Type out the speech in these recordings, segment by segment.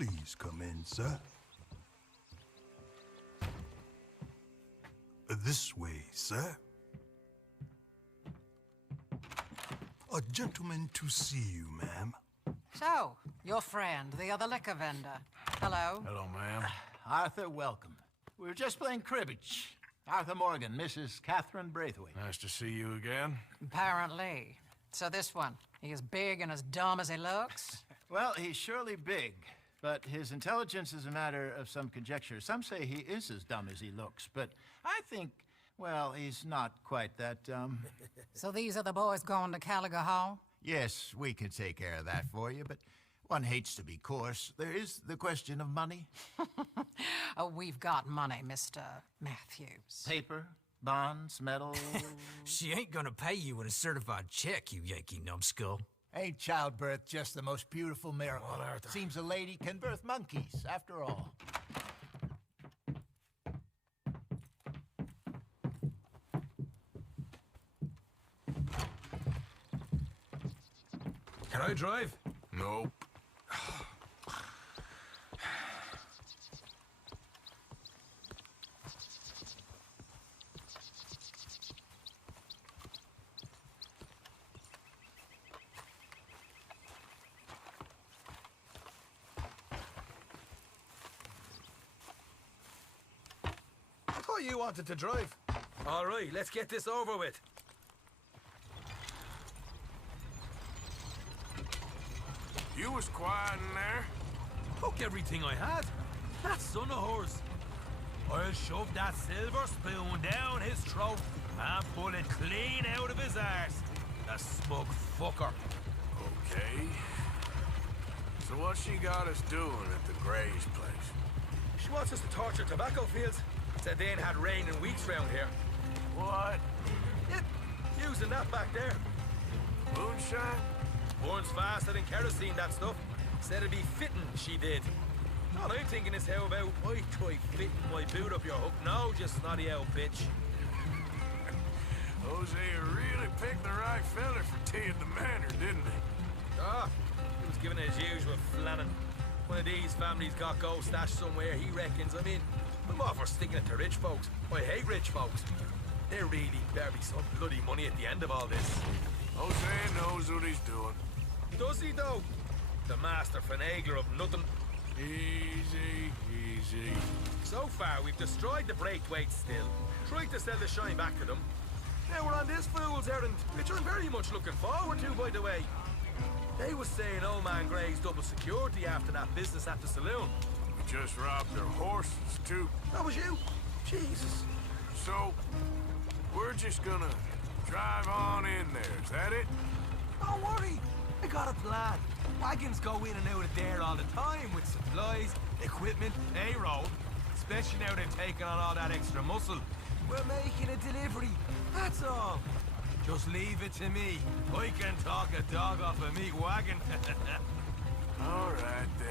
Please come in, sir. This way, sir. A gentleman to see you, ma'am. So, your friend, the other liquor vendor. Hello. Hello, ma'am. Arthur, welcome. We were just playing cribbage. Arthur Morgan, Mrs. Catherine Braithwaite. Nice to see you again. Apparently. So this one, he is big and as dumb as he looks? Well, he's surely big, but his intelligence is a matter of some conjecture. Some say he is as dumb as he looks, but I think, well, he's not quite that dumb. So these are the boys going to Caliga Hall? Yes, we can take care of that for you, but one hates to be coarse. There is the question of money. Oh, we've got money, Mr. Matthews. Paper, bonds, metal. She ain't gonna pay you in a certified check, you Yankee numbskull. Ain't childbirth just the most beautiful miracle? Well, Arthur. Seems a lady can birth monkeys, after all. Can I drive? Nope. I thought you wanted to drive. All right, let's get this over with. You was quiet in there. Took everything I had. That son of hers. I'll shove that silver spoon down his throat and pull it clean out of his arse. The smug fucker. Okay. So what she got us doing at the Gray's place? She wants us to torture tobacco fields. Said they ain't had rain in weeks round here. What? Yeah, using that back there. Moonshine? Burns faster than kerosene, that stuff. Said it'd be fitting, she did. All I'm thinking is how about I try fitting my boot up your hook now, you snotty old bitch. Hosea really picked the right fella for tea at the manor, didn't he? Ah, he was giving it his usual flannin'. One of these families got gold stashed somewhere, he reckons. I mean, I'm all for sticking it to rich folks. I hate rich folks. There really better be some bloody money at the end of all this. Hosea knows what he's doing. Does he, though? The master finagler of nothing. Easy, easy. So far, we've destroyed the Braithwaites still, tried to sell the shine back to them. Now we're on this fool's errand, which I'm very much looking forward to, by the way. They was saying old man Gray's double security after that business at the saloon. We just robbed their horses, too. That was you? Jesus. So, we're just gonna drive on in there, is that it? Don't worry, I got a plan. Wagons go in and out of there all the time with supplies, equipment, payroll. Especially now they've taken on all that extra muscle. We're making a delivery, that's all. Just leave it to me. I can talk a dog off a meat wagon. All right, then.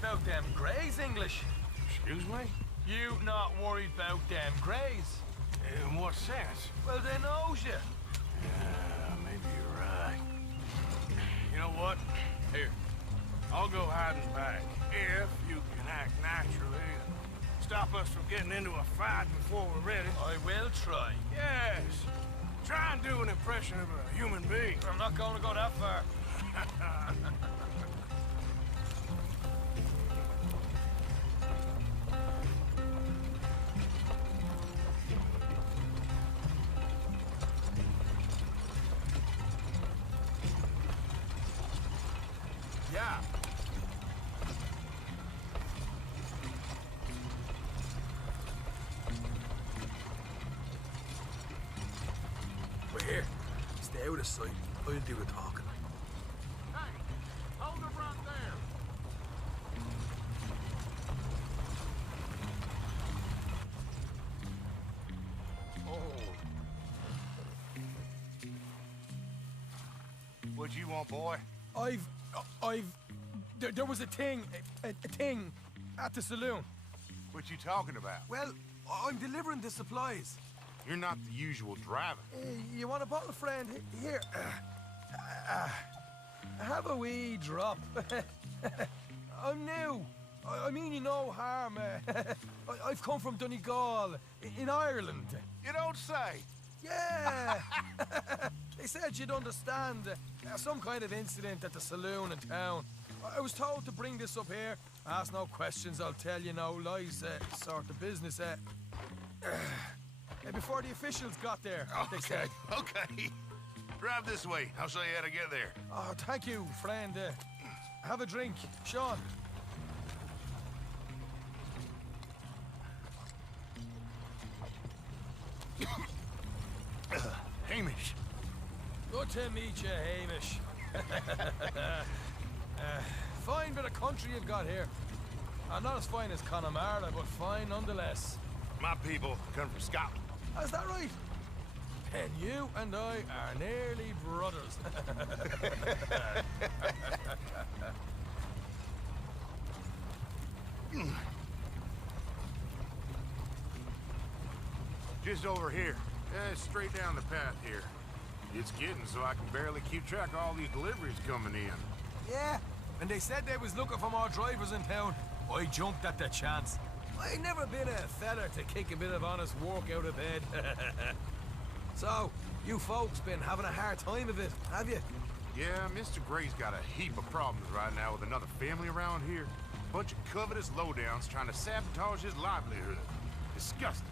About them Greys, English? Excuse me? You not worried about them Greys? In what sense? Well, they knows you. Yeah, maybe you're right. You know what? Here, I'll go hiding back. If you can act naturally and stop us from getting into a fight before we're ready. I will try. Yes. Try and do an impression of a human being. I'm not going to go that far. Yeah. We're here. Stay out of sight. I'll do the talking. Hey, hold it right there. Oh. What you want, boy? There was a thing at the saloon. What you talking about? Well, I'm delivering the supplies. You're not the usual driver. You want a bottle, friend? Here. Have a wee drop. I'm new. I mean you no harm. I've come from Donegal, in Ireland. You don't say. Yeah. They said you'd understand. Some kind of incident at the saloon in town. I was told to bring this up here. Ask no questions, I'll tell you no lies. Sort of business. Before the officials got there, they said. Okay. Drive this way. I'll show you how to get there. Oh, thank you, friend. Have a drink, Sean. Hamish. Good to meet you, Hamish. Fine bit of country you've got here. Not as fine as Connemara, but fine nonetheless. My people come from Scotland. Is that right? And you and I are nearly brothers. Just over here. Straight down the path here. It's getting so I can barely keep track of all these deliveries coming in. Yeah, and they said they was looking for more drivers in town. I jumped at the chance. I never been a feller to kick a bit of honest work out of bed. So, you folks been having a hard time of it, have you? Yeah, Mr. Gray's got a heap of problems right now with another family around here. Bunch of covetous lowdowns trying to sabotage his livelihood. Disgusting.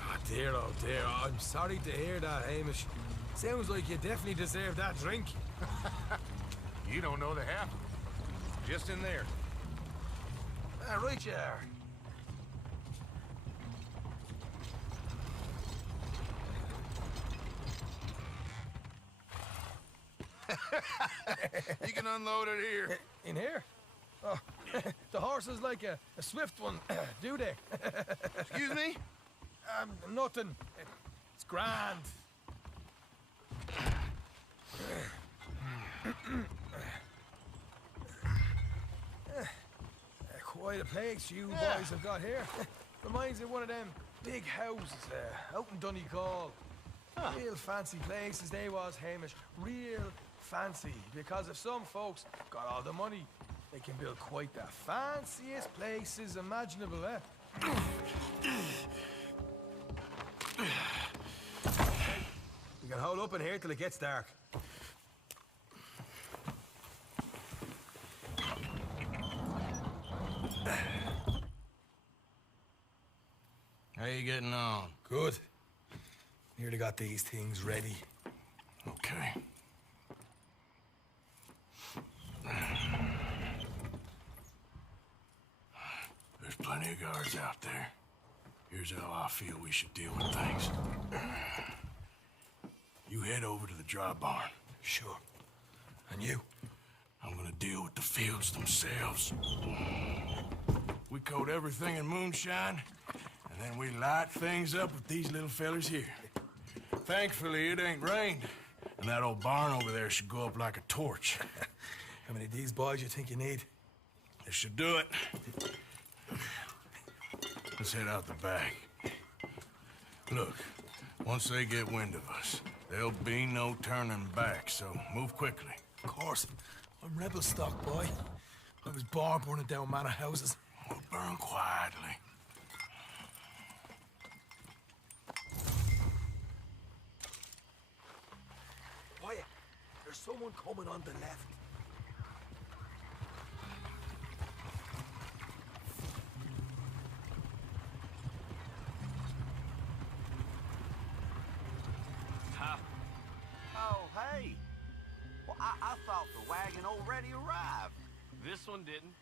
Oh dear, I'm sorry to hear that, Hamish. Sounds like you definitely deserve that drink. You don't know the half of it. Just in there. Right you are. You can unload it here. In here? Oh, the horse is like a swift one, do they? Excuse me? Nothing. It's grand. Quite a place you boys have got here. Reminds me of one of them big houses out in Donegal. Real fancy places they was, Hamish. Real fancy. Because if some folks got all the money, they can build quite the fanciest places imaginable, We can hold up in here till it gets dark. How you getting on? Good. Nearly got these things ready. Okay. There's plenty of guards out there. Here's how I feel we should deal with things. You head over to the dry barn. Sure. And you? I'm gonna deal with the fields themselves. We coat everything in moonshine, and then we light things up with these little fellers here. Thankfully, it ain't rained, and that old barn over there should go up like a torch. How many of these boys you think you need? This should do it. Let's head out the back. Look, once they get wind of us, there'll be no turning back, so move quickly. Of course. I'm rebel stock, boy. I was born burning down manor houses. We'll burn quietly. There's someone coming on the left. Oh, hey. Well, I thought the wagon already arrived. This one didn't.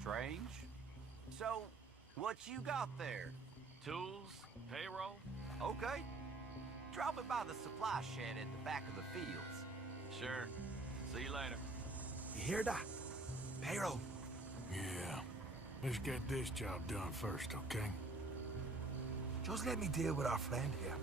Strange. So, what you got there? Tools, payroll. Okay. Drop it by the supply shed at the back of the fields. Sure. See you later. You hear that? Payroll. Yeah. Let's get this job done first, okay? Just let me deal with our friend here.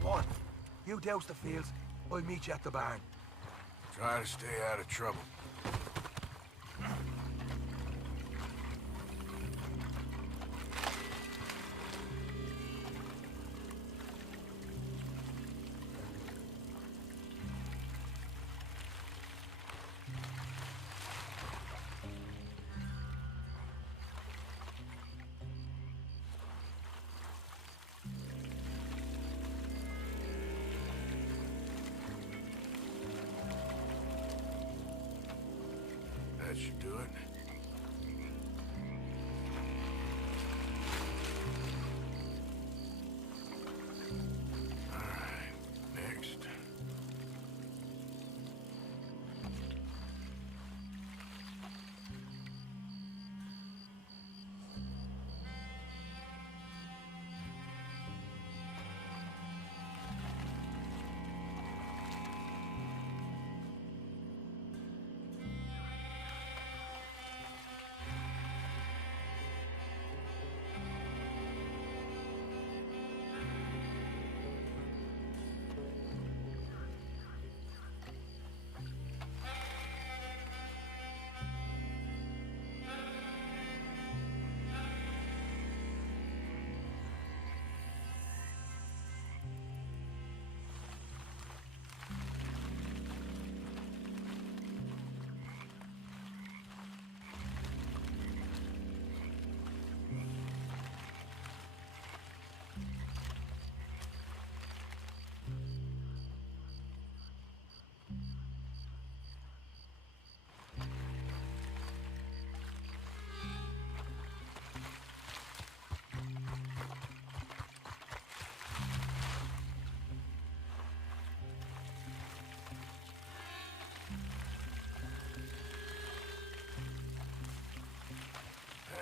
Come on. You douse the fields. I'll meet you at the barn. Try to stay out of trouble. That should do it. All right, next.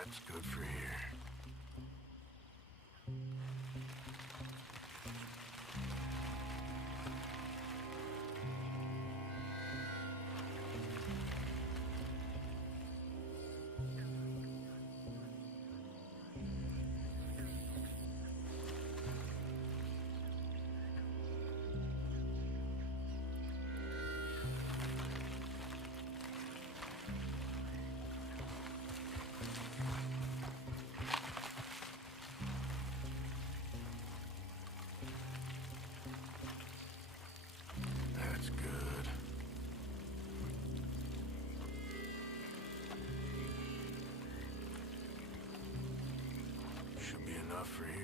That's good for here. That's good. Should be enough for here.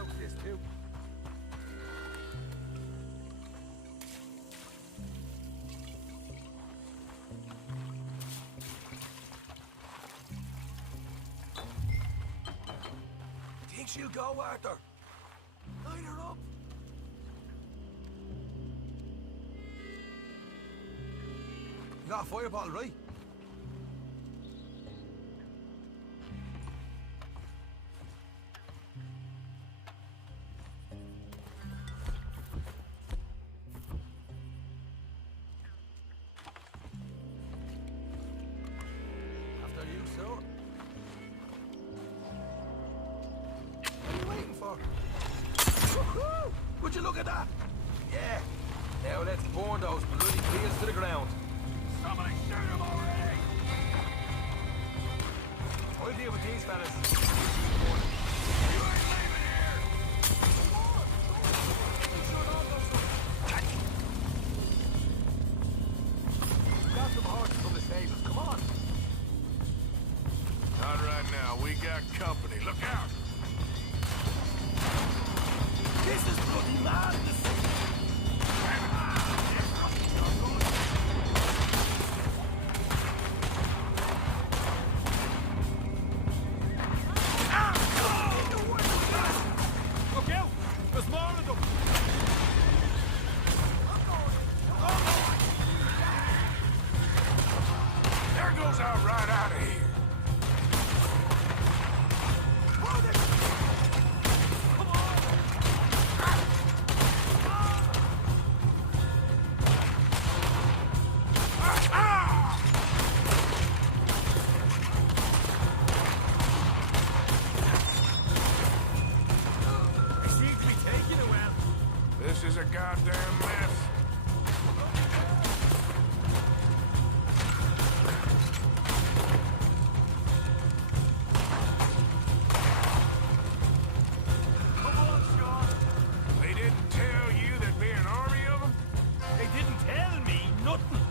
out with this too. Think she'll go, Arthur? Line her up. You got a fire bottle, right? After you, sir. What are you waiting for? Woohoo! Would you look at that? Yeah. Now let's burn those bloody wheels to the ground. Somebody shoot him already! I'll deal with these fellas. You ain't leaving here! Got some horses from the stables. Come on. Not right now. We got company. Look out! This is bloody madness. Look out! There's more of them. There goes out right out of here. They seem to be taking it well. This is a goddamn mess. Come on, Sean. They didn't tell you there'd be an army of them? They didn't tell me nothing.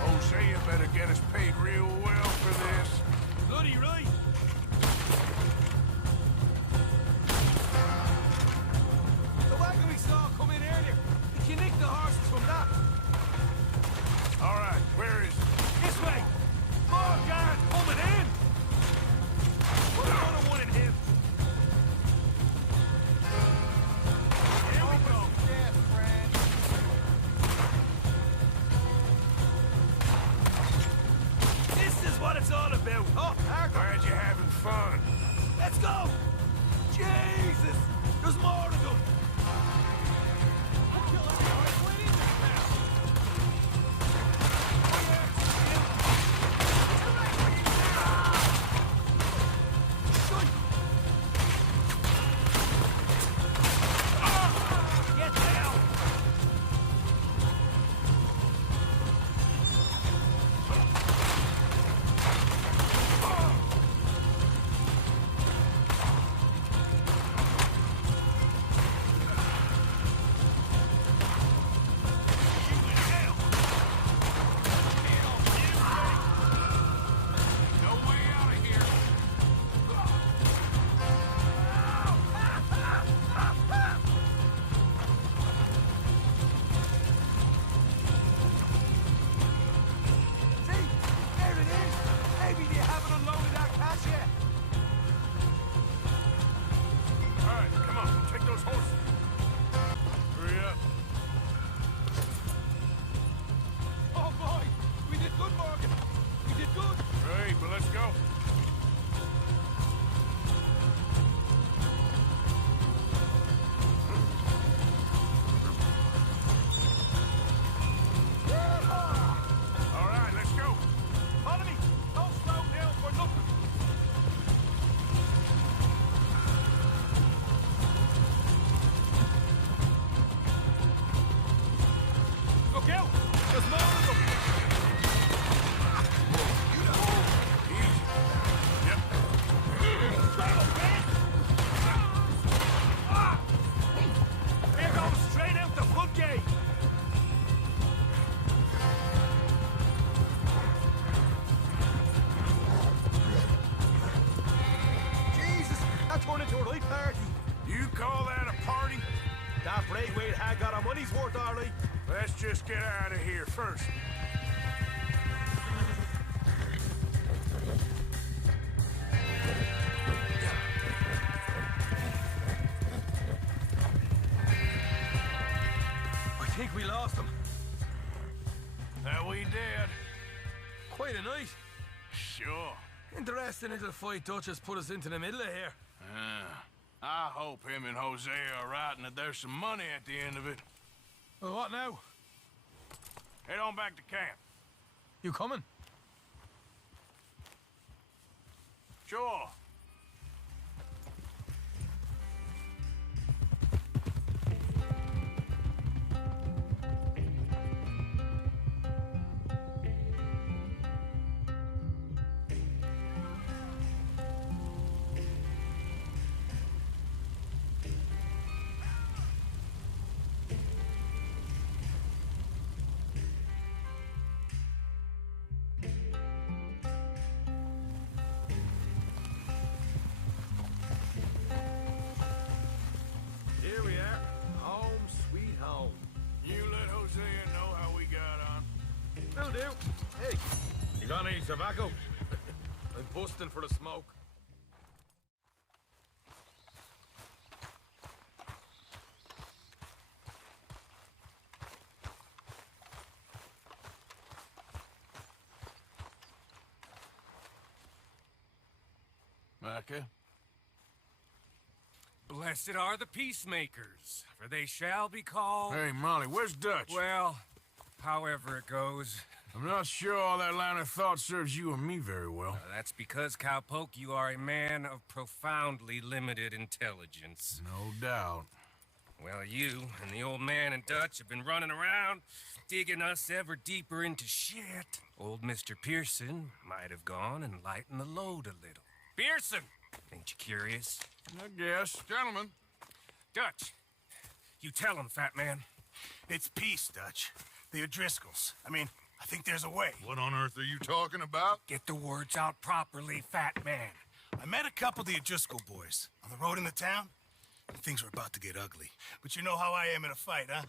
Hosea better get us paid real well for this. Bloody right. The wagon we saw come in earlier. Did you nick the horses from that? All right, where is it? This way. More guards coming in. Put another one in him. Here we go. This is what it's all about. Oh, Arthur. Glad you're having fun. Let's go! Jesus! There's more of them! I'll kill every hardwood in this town! Get down! Let's get out of here first. I think we lost him. That we did. Quite a night. Sure. Interesting little fight Dutch has put us into the middle of here. I hope him and Hosea are right and that there's some money at the end of it. Well, what now? Head on back to camp. You coming? Sure. Here we are. Home, sweet home. You let Hosea know how we got on. Will do. Hey, you got any tobacco? I'm busting for the smoke. Micah? Blessed are the peacemakers, for they shall be called... Hey, Molly, where's Dutch? Well, however it goes. I'm not sure all that line of thought serves you and me very well. That's because, Cowpoke, you are a man of profoundly limited intelligence. No doubt. Well, you and the old man and Dutch have been running around, digging us ever deeper into shit. Old Mr. Pearson might have gone and lightened the load a little. Pearson! Ain't you curious? I guess. Gentlemen. Dutch, you tell him, fat man. It's peace, Dutch. The O'Driscolls. I mean, I think there's a way. What on earth are you talking about? Get the words out properly, fat man. I met a couple of the O'Driscoll boys on the road in the town, and things were about to get ugly. But you know how I am in a fight, huh?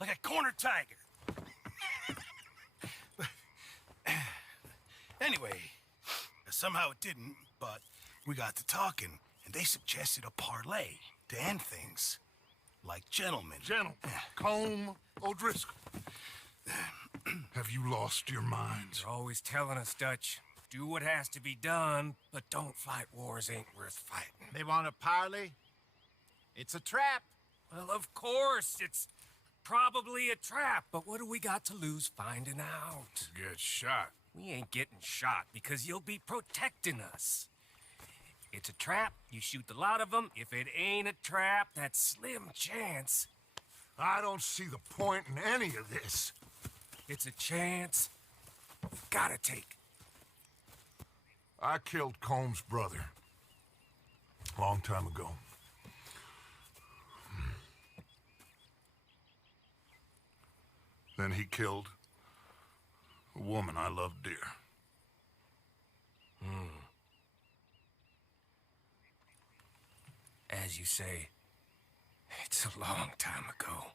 Like a cornered tiger. Anyway, somehow it didn't, but we got to talking, and they suggested a parlay to end things. Like gentlemen. Gentlemen. Combe O'Driscoll. Have you lost your minds? You're always telling us, Dutch, do what has to be done, but don't fight wars ain't worth fighting. They want a parley? It's a trap. Well, of course, it's probably a trap, but what do we got to lose finding out? Get shot. We ain't getting shot because you'll be protecting us. It's a trap, you shoot the lot of them. If it ain't a trap, that's slim chance. I don't see the point in any of this. It's a chance you've gotta take. I killed Combs' brother. A long time ago. Then he killed a woman I loved dear. As you say, it's a long time ago,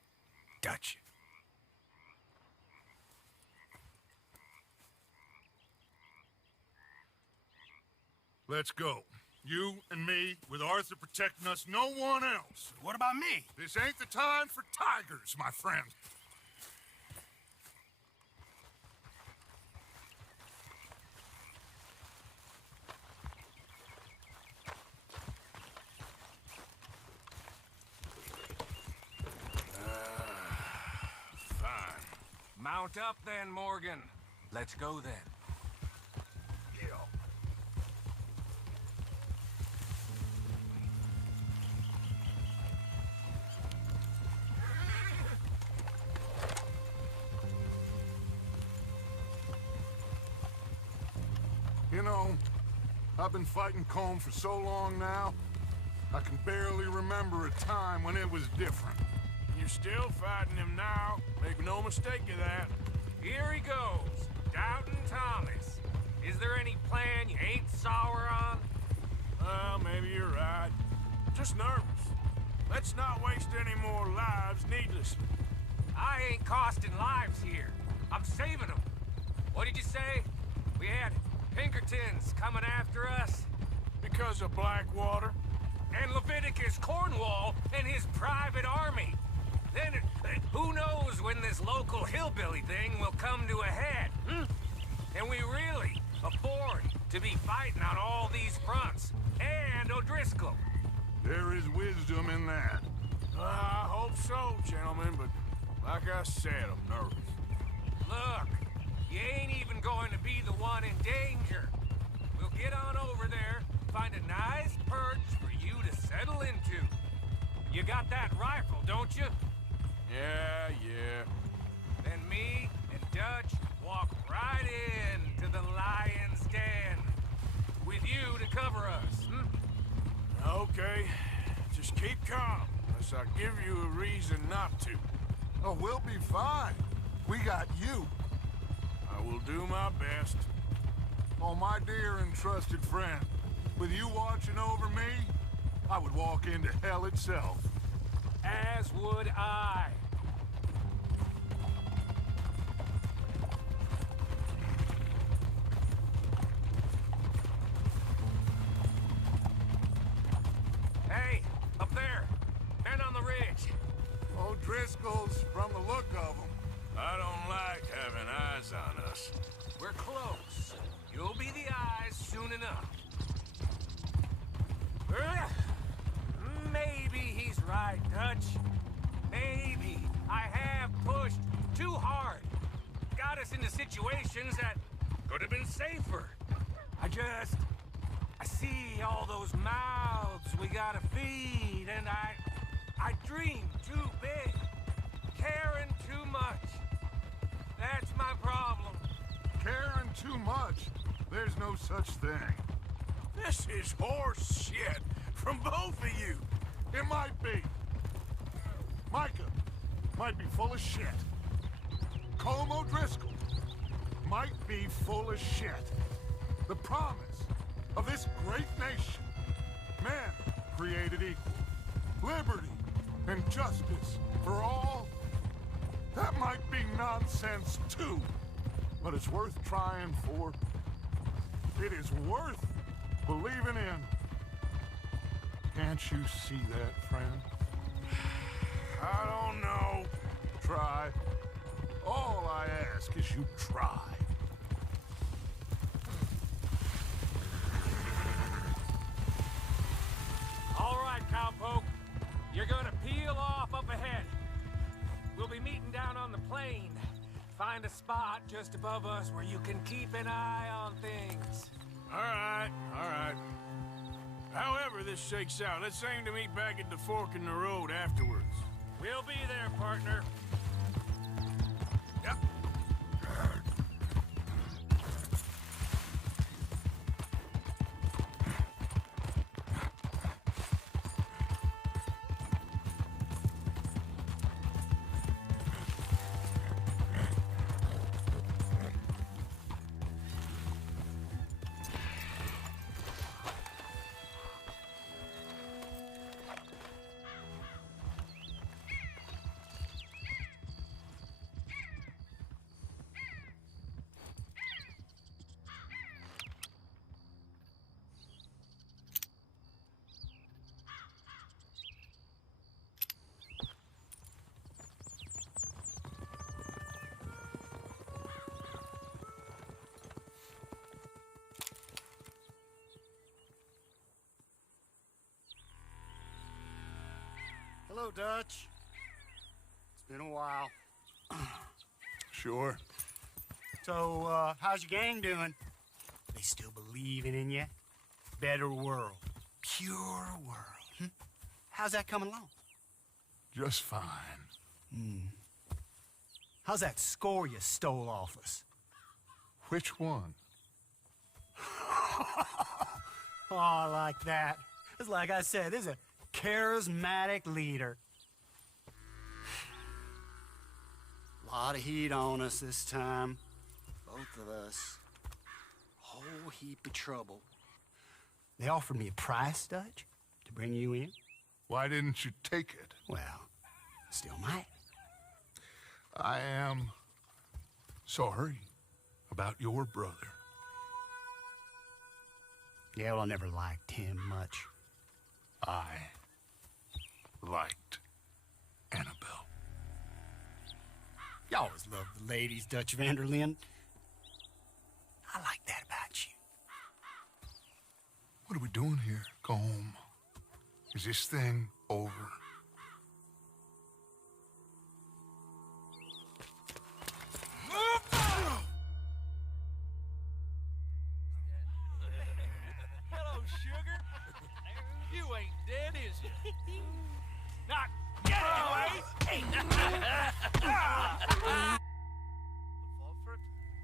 Dutch. Let's go. You and me, with Arthur protecting us, no one else. What about me? This ain't the time for tigers, my friend. Fine. Mount up then, Morgan. Let's go then. You know, I've been fighting Combe for so long now, I can barely remember a time when it was different. You're still fighting him now. Make no mistake of that. Here he goes, Doubting Thomas. Is there any plan you ain't sour on? Well, maybe you're right. Just nervous. Let's not waste any more lives needlessly. I ain't costing lives here. I'm saving them. What did you say? We had Pinkertons coming after us? Because of Blackwater? And Leviticus Cornwall and his private army. Then, who knows when this local hillbilly thing will come to a head, hmm? Can we really afford to be fighting on all these fronts? And O'Driscoll. There is wisdom in that. I hope so, gentlemen, but like I said, I'm nervous. Look, you ain't even going to be the one in danger. We'll get on over there, find a nice perch for you to settle into. You got that rifle, don't you? Yeah. Then me and Dutch walk right in to the lion's den. With you to cover us, hmm? Okay, just keep calm, unless I give you a reason not to. Oh, we'll be fine. We got you. I will do my best. Oh, my dear and trusted friend, with you watching over me, I would walk into hell itself. As would I. Hey, up there. Men on the ridge. O'Driscoll's from the look of them. I don't like having eyes on us. We're close. You'll be the eyes soon enough. Maybe he's right, Dutch. Maybe I have pushed too hard. Got us into situations that could have been safer. I see all those mouths we gotta feed, and I dream too big. Caring too much. That's my problem. Caring too much? There's no such thing. This is horse shit from both of you. It might be. Micah might be full of shit. Colm O'Driscoll might be full of shit. The promise of this great nation. Men created equal. Liberty and justice for all. That might be nonsense too. But it's worth trying for. It is worth believing in. Can't you see that, friend? I don't know. Try. All I ask is you try. All right, cowpoke. You're gonna peel off up ahead. We'll be meeting down on the plain. Find a spot just above us where you can keep an eye on things. All right. However this shakes out, let's aim to meet back at the fork in the road afterwards. We'll be there, partner. Yep. Hello, Dutch. It's been a while. Sure. So, how's your gang doing? They still believing in you? Better world. Pure world. How's that coming along? Just fine. How's that score you stole off us? Which one? Oh, I like that. It's like I said, this is a charismatic leader. Lot of heat on us this time. Both of us. Whole heap of trouble. They offered me a price, Dutch, to bring you in. Why didn't you take it? Well, I still might. I am sorry about your brother. Yeah, well, I never liked him much. I liked Annabelle. You always loved the ladies, Dutch van der Linde. I like that about you. What are we doing here? Go home. Is this thing over? Hello, sugar. You ain't dead, is you? Not get away! Fall for it?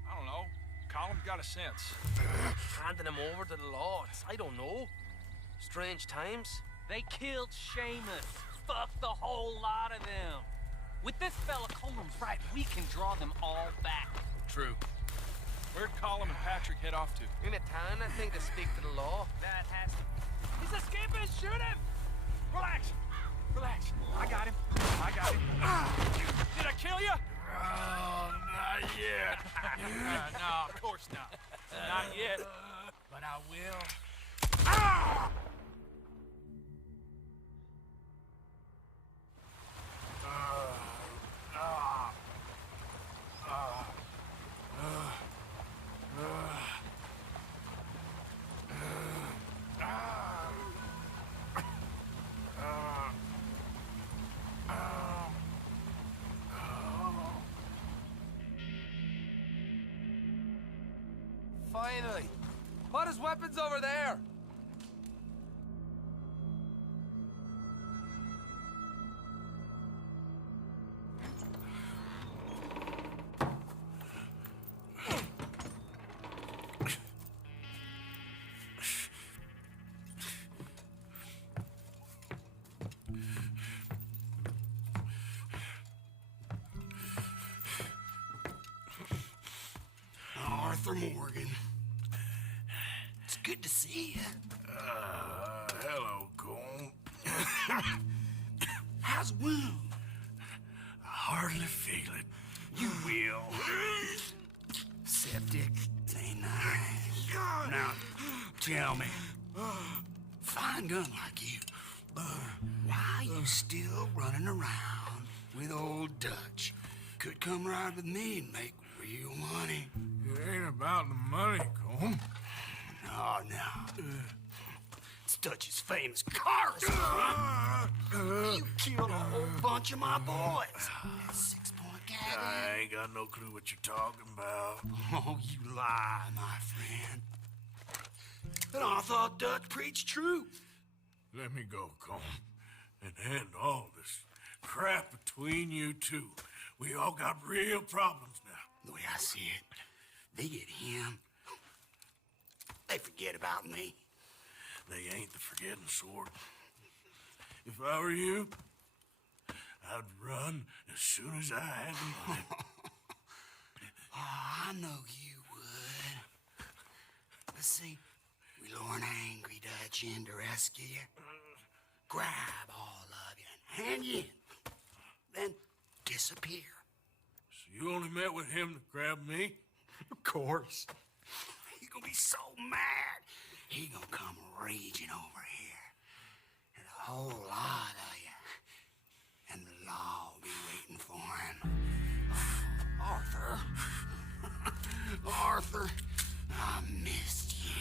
I don't know. Colum's got a sense. Handing him over to the law. I don't know. Strange times. They killed Seamus. Fuck the whole lot of them. With this fella Colum's right, we can draw them all back. True. Where'd Colum and Patrick head off to? In a town, I think, to speak to the law. That has to... He's escaping! Shoot him! Relax! Relax. I got him. I got him. Did I kill you? Oh, not yet. No, of course not. Not yet. But I will. Finally! What is weapons over there? Arthur Morgan. It's good to see you. Hello, Cole. How's the wound? I hardly feel it. You will. Septic. Ain't nice. Now, tell me, fine gun like you, why you still running around with old Dutch? Could come right with me and make real money. It ain't about the money, Cole. No. It's Dutch's famous car You killed a whole bunch of my boys. That 6-point gag. I ain't got no clue what you're talking about. Oh, you lie, my friend. And I thought Dutch preached truth. Let me go, Cole, and end all this crap between you two. We all got real problems now. The way I see it, they get him. They forget about me. They ain't the forgetting sort. If I were you, I'd run as soon as I had the money. I know you would. Let's see, we lure an angry Dutch in to rescue you. Grab all of you and hand you in. Then disappear. So you only met with him to grab me? Of course. He's gonna be so mad. He gonna come raging over here. And a whole lot of you. And the law will be waiting for him. Arthur. Arthur, I missed you.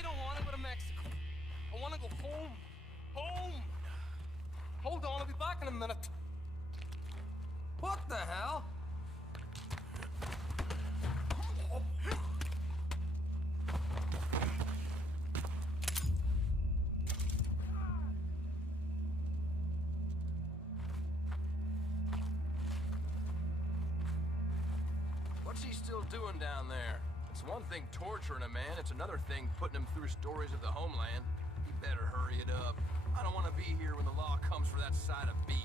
I don't want to go to Mexico. I want to go home. Home! Hold on, I'll be back in a minute. What the hell? What's he still doing down there? It's one thing torturing a man, it's another thing putting him through stories of the homeland. He better hurry it up. I don't want to be here when the law comes for that side of beef.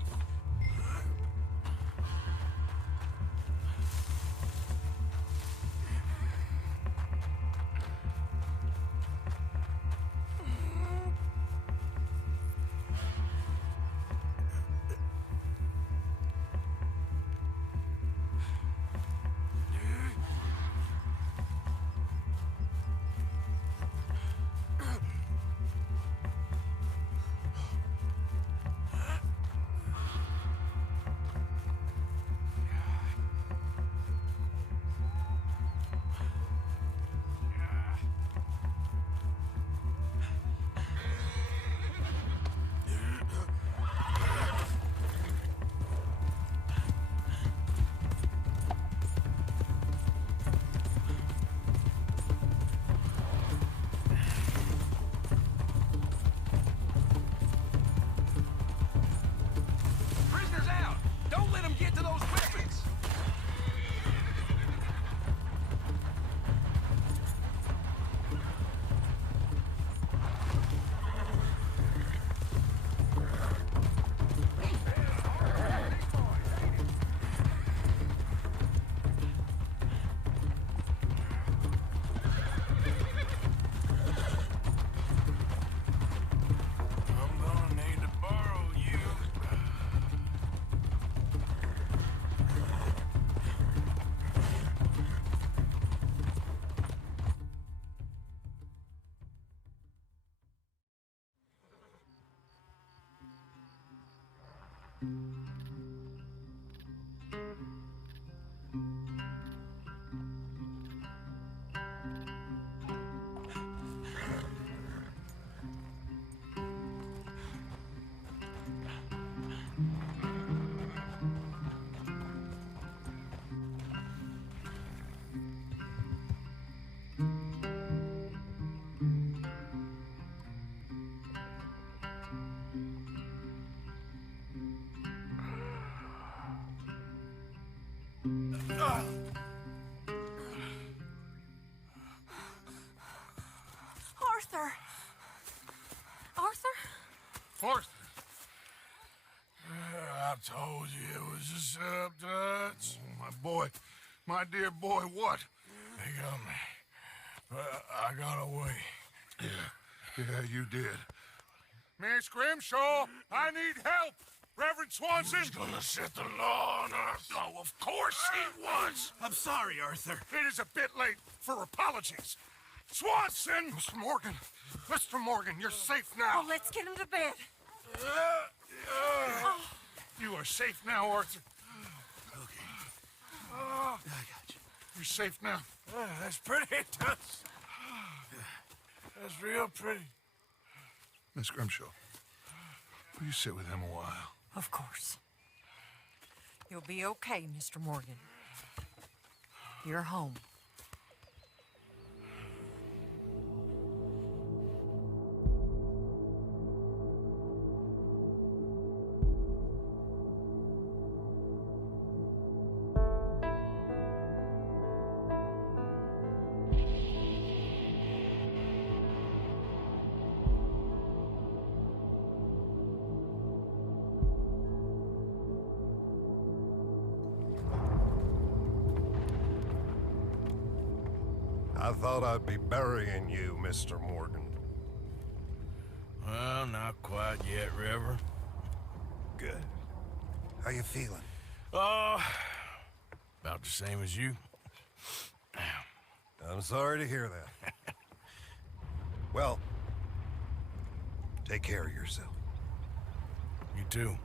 Arthur! Arthur? Arthur! I told you it was a setup, Dutch. My boy, my dear boy, what? They got me. But I got away. Yeah, you did. Miss Grimshaw, I need help! Reverend Swanson! He's gonna set the law on us. Oh, of course he was! I'm sorry, Arthur. It is a bit late for apologies. Swanson! Mr. Morgan! Mr. Morgan, you're safe now. Oh, let's get him to bed. You are safe now, Arthur. Okay. I got you. You're safe now. That's pretty, Dutch. That's real pretty. Miss Grimshaw, will you sit with him a while? Of course. You'll be okay, Mr. Morgan. You're home. I thought I'd be burying you, Mr. Morgan. Well, not quite yet, River. Good. How you feeling? Oh, about the same as you. I'm sorry to hear that. Well, take care of yourself. You too.